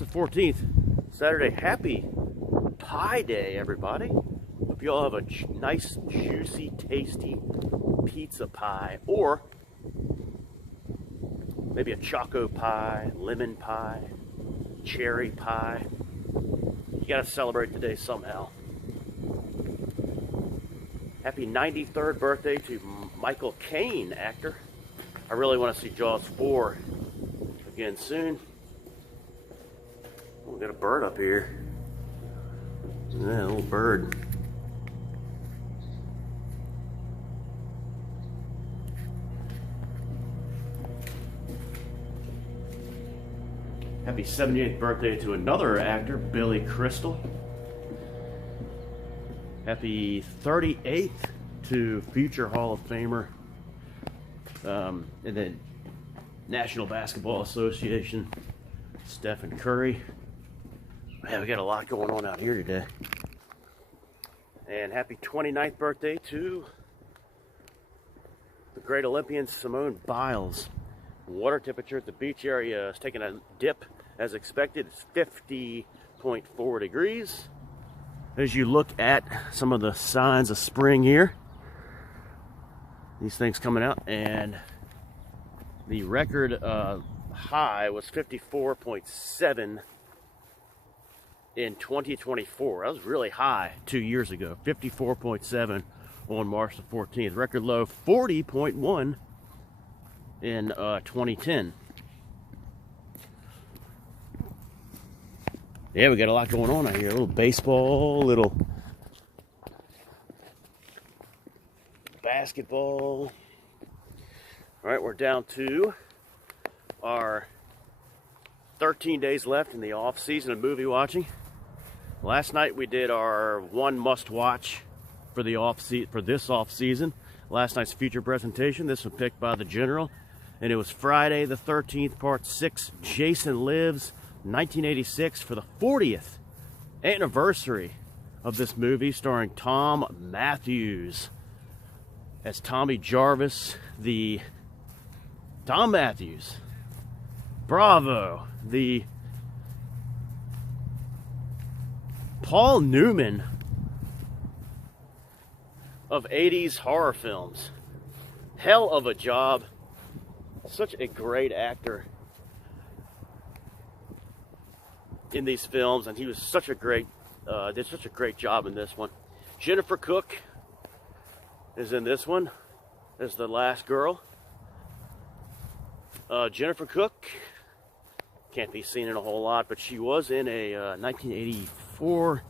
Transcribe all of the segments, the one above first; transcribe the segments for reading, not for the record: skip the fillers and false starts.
March the 14th, Saturday. Happy Pie Day, everybody. Hope you all have a nice, juicy, tasty pizza pie, or maybe a choco pie, lemon pie, cherry pie. You gotta celebrate today somehow. Happy 93rd birthday to Michael Caine, actor. I really want to see Jaws 4 again soon. We got a bird up here. Yeah, a little bird. Happy 78th birthday to another actor, Billy Crystal. Happy 38th to future Hall of Famer and then National Basketball Association, Stephen Curry. Man, we got a lot going on out here today. And happy 29th birthday to the great Olympian Simone Biles. Water temperature at the beach area is taking a dip as expected. It's 50.4 degrees. As you look at some of the signs of spring here, these things coming out, and the record high was 54.7 in 2024. That was really high 2 years ago. 54.7 on March the 14th. Record low 40.1 in 2010. Yeah, we got a lot going on out here. A little baseball, little basketball. All right, we're down to our 13 days left in the off season of movie watching. Last night we did our one must watch for the this off season. Last night's feature presentation. This was picked by the General, and it was Friday the 13th, Part 6. Jason Lives, 1986, for the 40th anniversary of this movie, starring Tom Matthews as Tommy Jarvis, the Tom Matthews. Bravo. The Paul Newman of 80s horror films. Hell of a job. Such a great actor in these films, and he was such a great did such a great job in this one. Jennifer Cook is in this one as the last girl. Jennifer Cook can't be seen in a whole lot, but she was in a 1984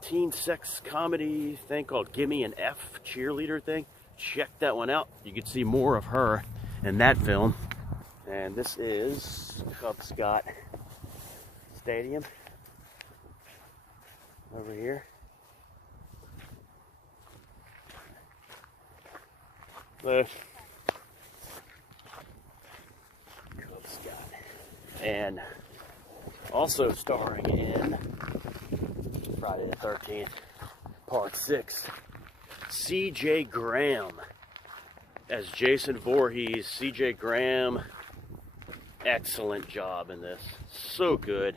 teen sex comedy thing called Gimme an F, cheerleader thing. Check that one out. You can see more of her in that film. And this is Cub Scott Stadium over here. The Cub Scott. And also starring in Friday the 13th, Part 6, C.J. Graham as Jason Voorhees. C.J. Graham, excellent job in this. So good.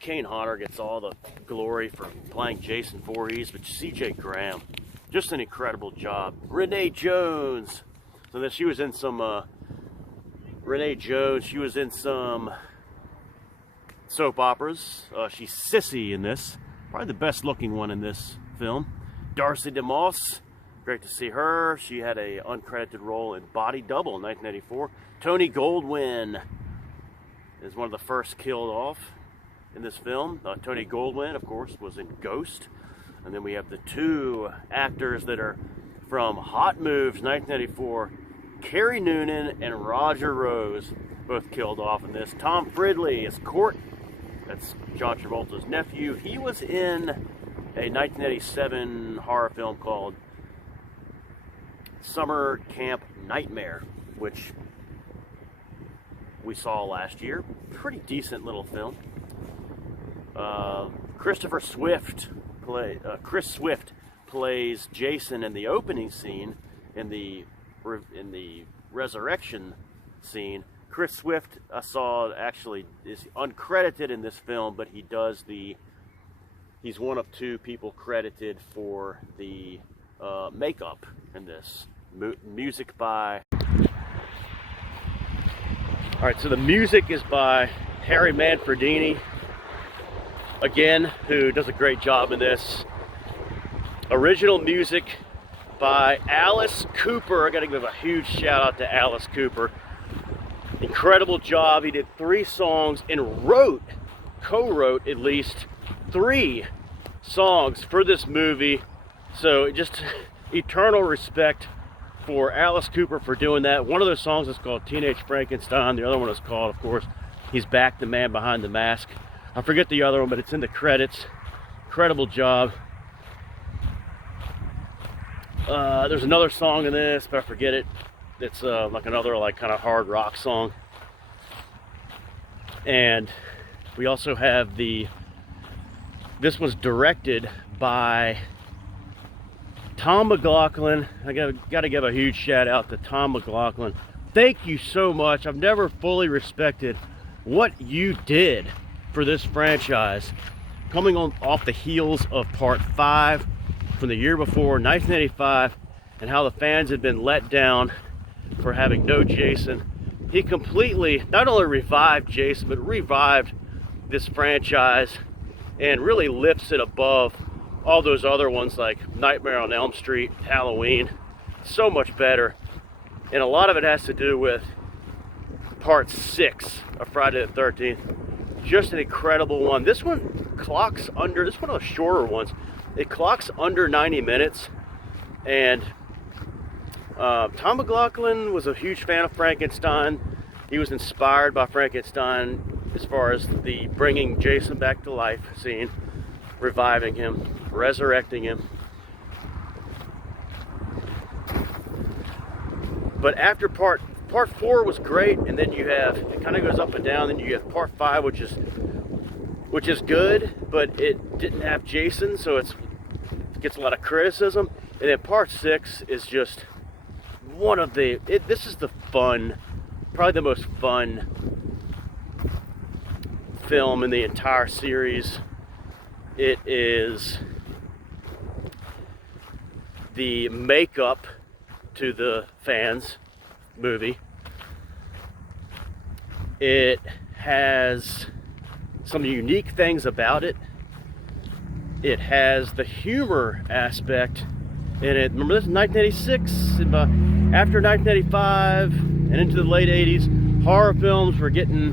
Kane Hodder gets all the glory for playing Jason Voorhees, but C.J. Graham, just an incredible job. Renee Jones. So then she was in some Renee Jones. She was in some soap operas. She's Sissy in this. Probably the best looking one in this film. Darcy DeMoss. Great to see her. She had a uncredited role in Body Double in 1994. Tony Goldwyn is one of the first killed off in this film. Tony Goldwyn, of course, was in Ghost. And then we have the two actors that are from Hot Moves 1994. Carrie Noonan and Roger Rose, both killed off in this. Tom Fridley is Court. That's John Travolta's nephew. He was in a 1987 horror film called Summer Camp Nightmare, which we saw last year. Pretty decent little film. Chris Swift plays Jason in the opening scene. In the resurrection scene, Chris Swift, I saw, actually is uncredited in this film, but he's one of two people credited for the makeup in this. Music by... Alright, so the music is by Harry Manfredini, again, who does a great job in this. Original music by Alice Cooper. I gotta give a huge shout out to Alice Cooper. Incredible job. He did 3 songs and co-wrote at least 3 songs for this movie. So just eternal respect for Alice Cooper for doing that. One of those songs is called Teenage Frankenstein. The other one is called, of course, He's Back, the Man Behind the Mask. I forget the other one, but it's in the credits. Incredible job. There's another song in this, but I forget it. It's like another kind of hard rock song. And we also have this was directed by Tom McLaughlin. I gotta give a huge shout out to Tom McLaughlin. Thank you so much. I've never fully respected what you did for this franchise, coming off the heels of Part 5 from the year before, 1985, and how the fans had been let down for having no Jason. He completely not only revived Jason, but revived this franchise and really lifts it above all those other ones like Nightmare on Elm Street, Halloween. So much better. And a lot of it has to do with Part 6 of Friday the 13th. Just an incredible one. This one clocks under, this is one of the shorter ones. It clocks under 90 minutes. And Tom McLaughlin was a huge fan of Frankenstein. He was inspired by Frankenstein as far as the bringing Jason back to life scene, reviving him, resurrecting him. But after part 4 was great, and then you have, it kind of goes up and down, then you have Part 5, which is good, but it didn't have Jason, so it gets a lot of criticism. And then Part 6 is just one of this is the fun, probably the most fun film in the entire series. It is the makeup to the fans movie. It has some unique things about it. It has the humor aspect in it. Remember, this is 1986. After 1985 and into the late 80s, horror films were getting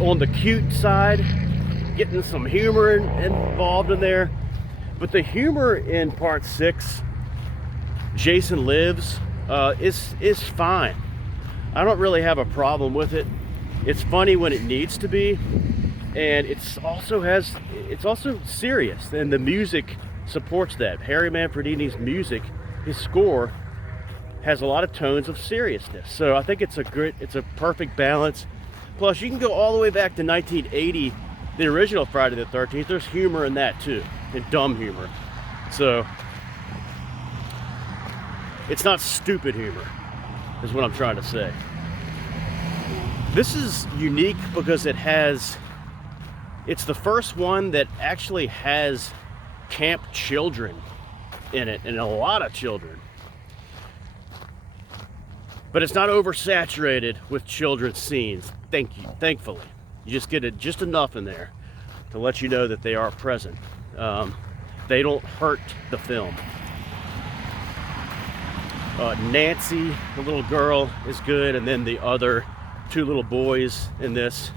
on the cute side, getting some humor involved in there. But the humor in Part 6, Jason Lives, is fine. I don't really have a problem with it. It's funny when it needs to be, and it's also serious, and the music supports that. Harry Manfredini's music, his score, has a lot of tones of seriousness. So I think it's a perfect balance. Plus, you can go all the way back to 1980, the original Friday the 13th. There's humor in that too, and dumb humor. So it's not stupid humor, is what I'm trying to say. This is unique because it's the first one that actually has camp children in it, and a lot of children. But it's not oversaturated with children's scenes, thankfully. You just get just enough in there to let you know that they are present. They don't hurt the film. Nancy, the little girl, is good, and then the other 2 little boys in this,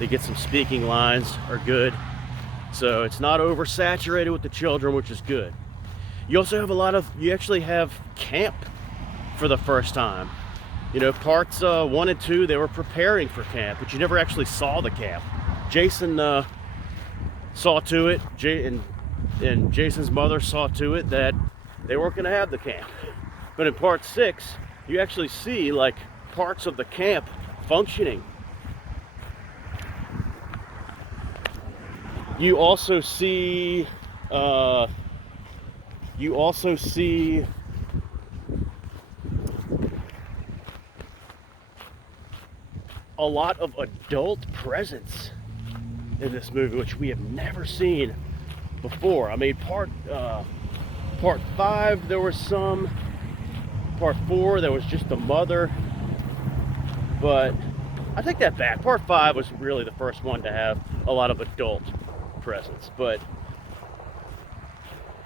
they get some speaking lines, are good. So it's not oversaturated with the children, which is good. You also have you actually have camp for the first time. You know, parts 1 and 2, they were preparing for camp, but you never actually saw the camp. Jason saw to it, and Jason's mother saw to it that they weren't going to have the camp. But in Part 6, you actually see like parts of the camp functioning. You also see a lot of adult presence in this movie, which we have never seen before. I mean, part 5 there was some, part 4 there was just the mother, but I take that back. Part 5 was really the first one to have a lot of adult presence, but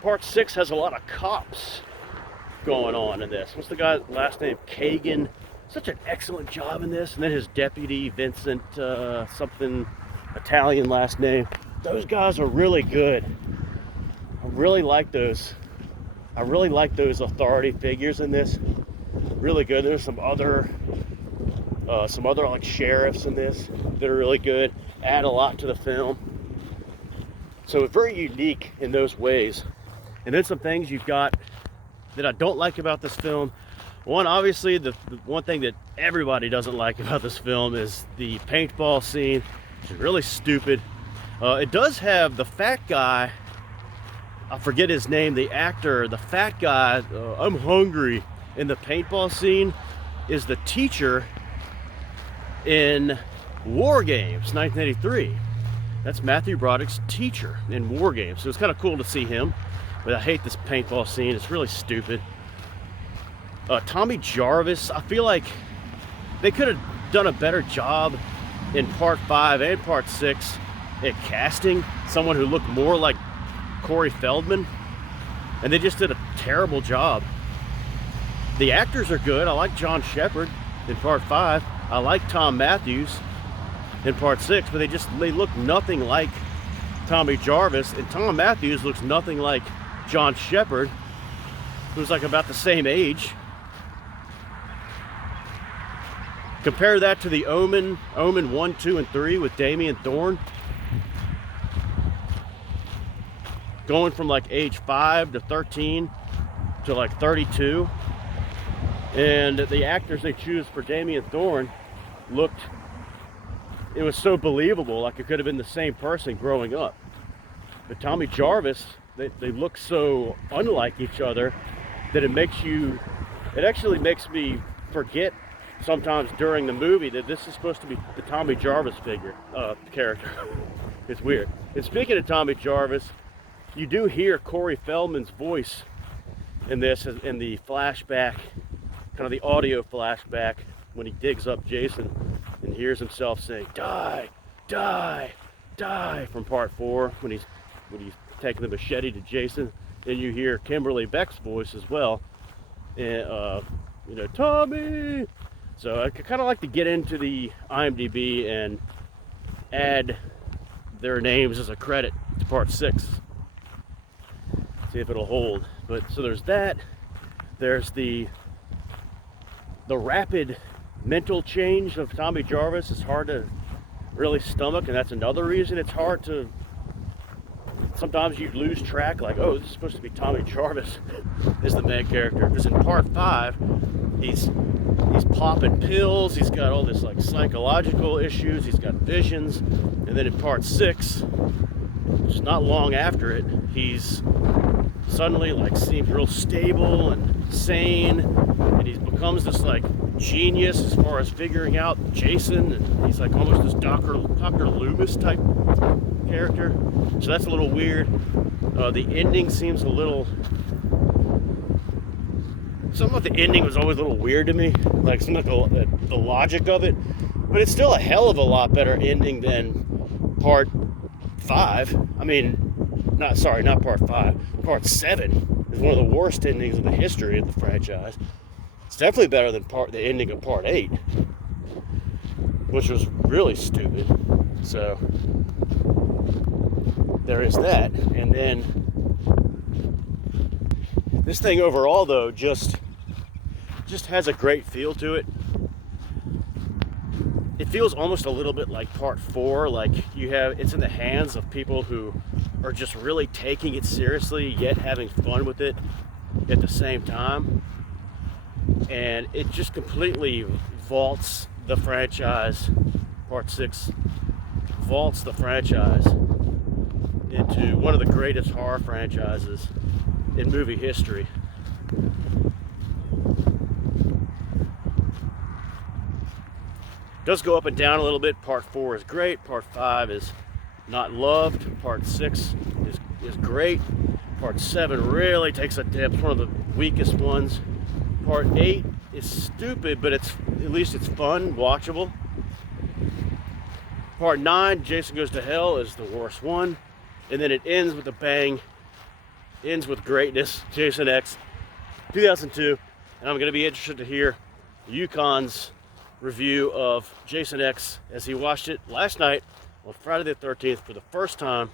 part 6 has a lot of cops going on in this. What's the guy's last name? Kagan. Such an excellent job in this. And then his deputy, Vincent, something Italian last name. Those guys are really good. I really like those. I really like those authority figures in this. Really good. There's some other like sheriffs in this that are really good. Add a lot to the film. So it's very unique in those ways. And then some things you've got that I don't like about this film. One, obviously, the one thing that everybody doesn't like about this film is the paintball scene, which is really stupid. It does have the fat guy, I forget his name, the actor, the fat guy, I'm hungry, in the paintball scene, is the teacher in War Games, 1983. That's Matthew Broderick's teacher in War Games. So it's kind of cool to see him, but I hate this paintball scene. It's really stupid. Tommy Jarvis, I feel like they could have done a better job in part 5 and part 6 at casting someone who looked more like Corey Feldman, and they just did a terrible job. The actors are good. I like John Shepherd in part 5. I like Tom Matthews in part 6, but they look nothing like Tommy Jarvis, and Tom Matthews looks nothing like John Shepherd, who's like about the same age. Compare that to the Omen 1, 2, and 3 with Damien Thorne. Going from like age 5 to 13 to like 32. And the actors they choose for Damien Thorne it was so believable, like it could have been the same person growing up. But Tommy Jarvis, they look so unlike each other that it actually makes me forget sometimes during the movie that this is supposed to be the Tommy Jarvis character. It's weird. And speaking of Tommy Jarvis, you do hear Corey Feldman's voice in this, in the flashback, kind of the audio flashback, when he digs up Jason and hears himself saying, "Die, die, die," from part 4, when he's taking the machete to Jason. And you hear Kimberly Beck's voice as well, and Tommy. So I kind of like to get into the IMDb and add their names as a credit to part 6. See if it'll hold. But so there's that. There's the rapid mental change of Tommy Jarvis is hard to really stomach, and that's another reason it's hard to. Sometimes you lose track, like, oh, this is supposed to be Tommy Jarvis is the main character, because in part 5 he's popping pills, he's got all this like psychological issues, he's got visions, and then in part 6, just not long after it, he's suddenly like seems real stable and sane, and he becomes this like genius as far as figuring out Jason, and he's like almost this Dr. Loomis type character. So that's a little weird. The ending seems a little. Something about the ending was always a little weird to me, like some of the logic of it. But it's still a hell of a lot better ending than part 5. I mean, not part 5. Part 7 is one of the worst endings in the history of the franchise. It's definitely better than the ending of part 8, which was really stupid. So there is that. And then this thing overall, though, just has a great feel to it. It feels almost a little bit like part 4, like it's in the hands of people who are just really taking it seriously, yet having fun with it at the same time. And it just completely vaults the franchise. Part 6 vaults the franchise into one of the greatest horror franchises in movie history. Does go up and down a little bit. Part 4 is great. Part 5 is not loved. Part 6 is great. Part 7 really takes a dip. It's one of the weakest ones. Part 8 is stupid, but at least it's fun, watchable. Part 9, Jason Goes to Hell, is the worst one. And then it ends with a bang. Ends with greatness. Jason X, 2002. And I'm going to be interested to hear Yukon's review of Jason X as he watched it last night on Friday the 13th for the first time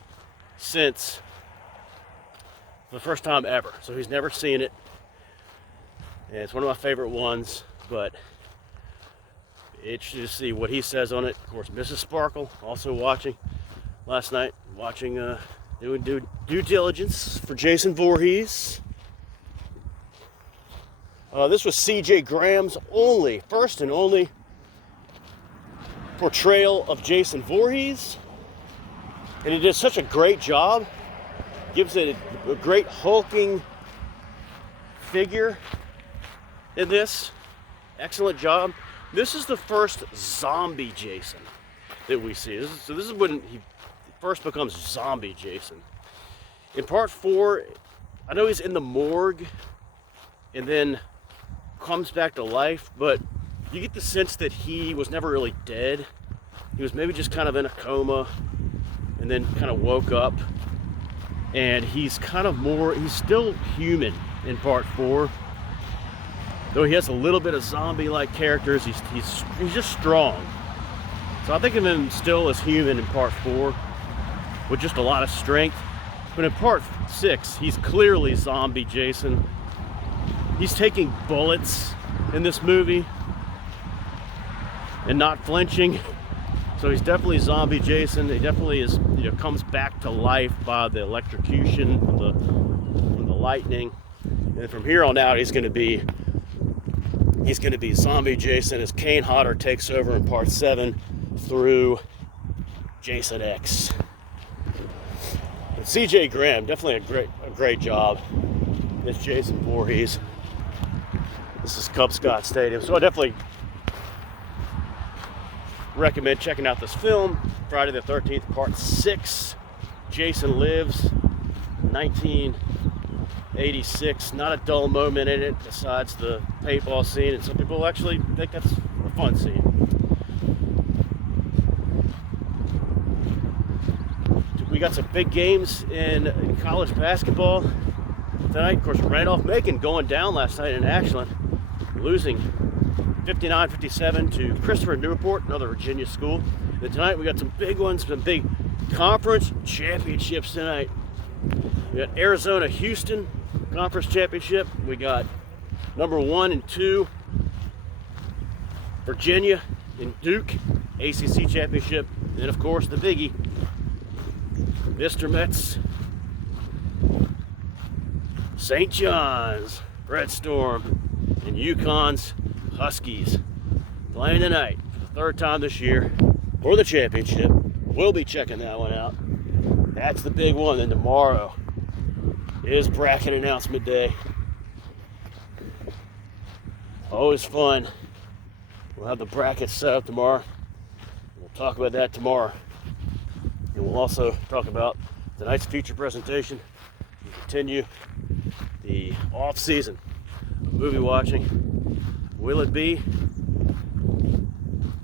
ever. So he's never seen it. And it's one of my favorite ones, but interested to see what he says on it. Of course, Mrs. Sparkle also watching last night, doing due diligence for Jason Voorhees. This was C.J. Graham's first and only portrayal of Jason Voorhees, and he did such a great job. Gives it a great hulking figure in this. Excellent job. This is the first zombie Jason that we see. This is when he first becomes zombie Jason. In part 4, I know he's in the morgue and then comes back to life, but you get the sense that he was never really dead. He was maybe just kind of in a coma and then kind of woke up. And he's still human in part 4. Though he has a little bit of zombie-like characters, he's just strong. So I think of him still as human in part 4 with just a lot of strength. But in part 6, he's clearly zombie Jason. He's taking bullets in this movie and not flinching. So he's definitely zombie Jason. He definitely is, comes back to life by the electrocution from the lightning. And from here on out, he's going to be zombie Jason as Kane Hodder takes over in part 7 through Jason X. And C.J. Graham, definitely a great job. This Jason Voorhees. This is Cub Scott Stadium, so I definitely recommend checking out this film, Friday the 13th, part 6, Jason Lives, 1986. Not a dull moment in it besides the paintball scene, and some people actually think that's a fun scene. We got some big games in college basketball tonight. Of course, Randolph-Macon going down last night in Ashland, losing 59-57 to Christopher Newport, another Virginia school. And tonight we got some big ones, some big conference championships tonight. We got Arizona-Houston conference championship. We got number 1 and 2 Virginia and Duke ACC championship. And then of course the biggie, Mr. Mets, St. John's Red Storm, and UConn's Huskies playing tonight for the 3rd time this year for the championship. We'll be checking that one out. That's the big one. And tomorrow is bracket announcement day. Always fun. We'll have the brackets set up tomorrow. We'll talk about that tomorrow. And we'll also talk about tonight's feature presentation and continue the off-season of movie watching. Will it be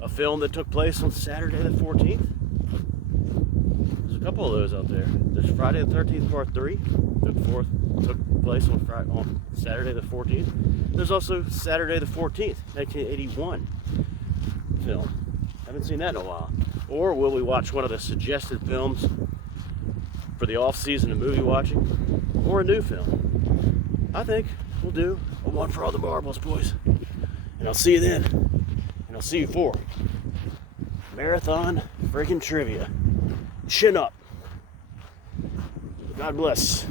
a film that took place on Saturday the 14th? There's a couple of those out there. There's Friday the 13th, part 3. Took place on Saturday the 14th. There's also Saturday the 14th, 1981 film. Haven't seen that in a while. Or will we watch one of the suggested films for the off-season of movie watching? Or a new film? I think we'll do a one for all the marbles, boys. And I'll see you then. And I'll see you for Marathon Friggin' Trivia. Chin up. God bless.